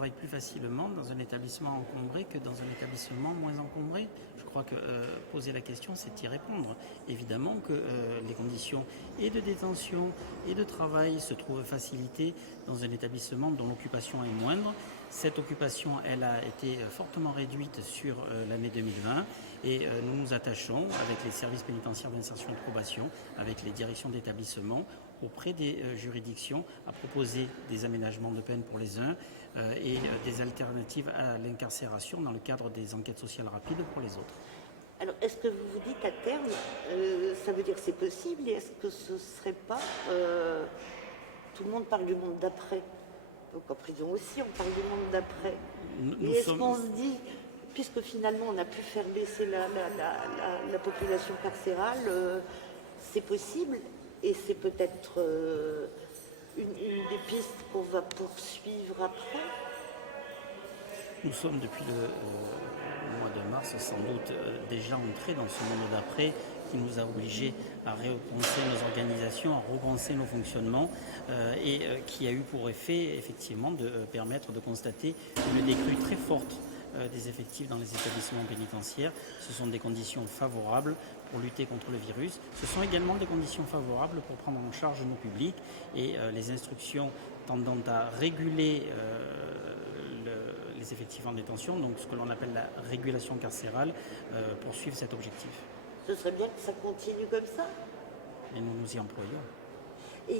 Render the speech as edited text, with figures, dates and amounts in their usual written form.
travaille plus facilement dans un établissement encombré que dans un établissement moins encombré. Je crois que poser la question, c'est y répondre. Évidemment que les conditions et de détention et de travail se trouvent facilitées dans un établissement dont l'occupation est moindre. Cette occupation, elle a été fortement réduite sur l'année 2020 et nous nous attachons avec les services pénitentiaires d'insertion et de probation, avec les directions d'établissement, auprès des juridictions, à proposer des aménagements de peine pour les uns et des alternatives à l'incarcération dans le cadre des enquêtes sociales rapides pour les autres. Alors, est-ce que vous vous dites à terme, ça veut dire que c'est possible, et est-ce que ce ne serait pas... tout le monde parle du monde d'après, donc en prison aussi on parle du monde d'après. Et est-ce qu'on se dit, puisque finalement on a pu faire baisser la population carcérale, c'est possible, et c'est peut-être une des pistes qu'on va poursuivre après? Nous sommes depuis le mois de mars sans doute déjà entrés dans ce monde d'après qui nous a obligés à repenser nos organisations, à repenser nos fonctionnements et qui a eu pour effet effectivement de permettre de constater une décrue très forte des effectifs dans les établissements pénitentiaires. Ce sont des conditions favorables pour lutter contre le virus. Ce sont également des conditions favorables pour prendre en charge nos publics et les instructions tendant à réguler les effectifs en détention, donc ce que l'on appelle la régulation carcérale, poursuivent cet objectif. Ce serait bien que ça continue comme ça. Et nous nous y employons.